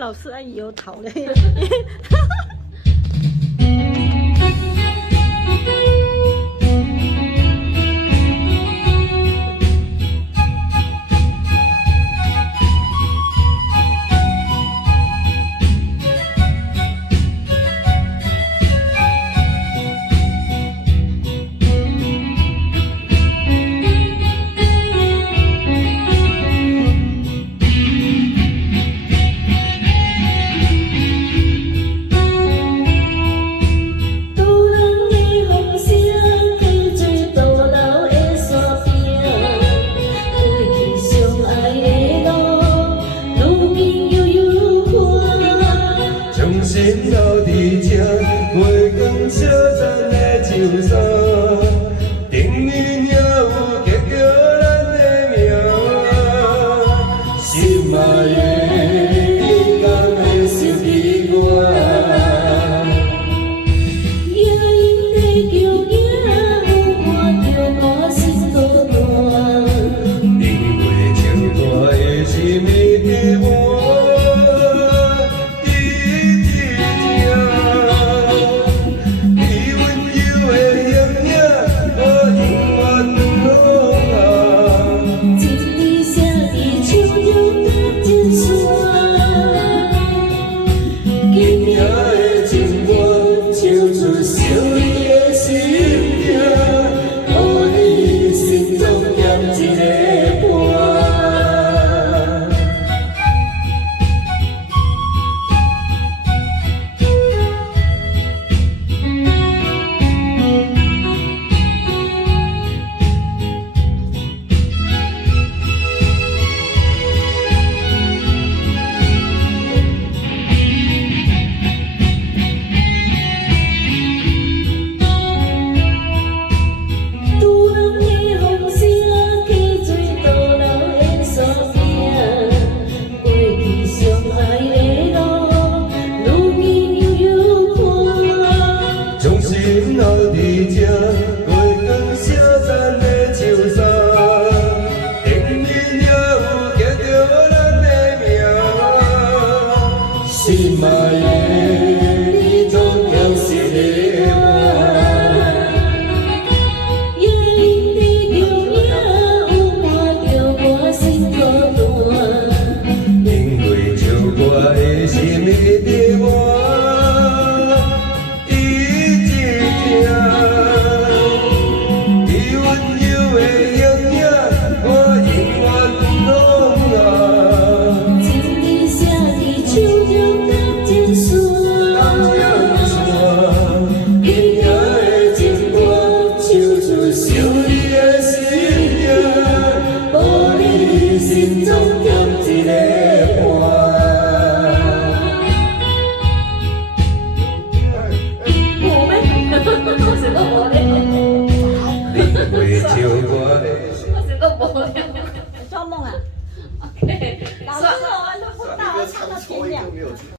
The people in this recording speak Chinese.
老师阿姨有逃嘞。心留伫这，月光小站的树梢，顶面也有刻着咱的名。心爱的，你敢会想起我？夜莺的叫声，有看着我心孤单。因为情歌的是你的我。心留伫这，月光小站的树梢，顶面也有刻着咱的名。心爱的，你总要是个我。夜莺的叫声，有看着我心孤单。因为唱歌的是你的我。心中添一个伴。我是个无聊。你会唱歌的。我是个无聊。做梦啊！ OK，老师，我们都不到，唱到天亮。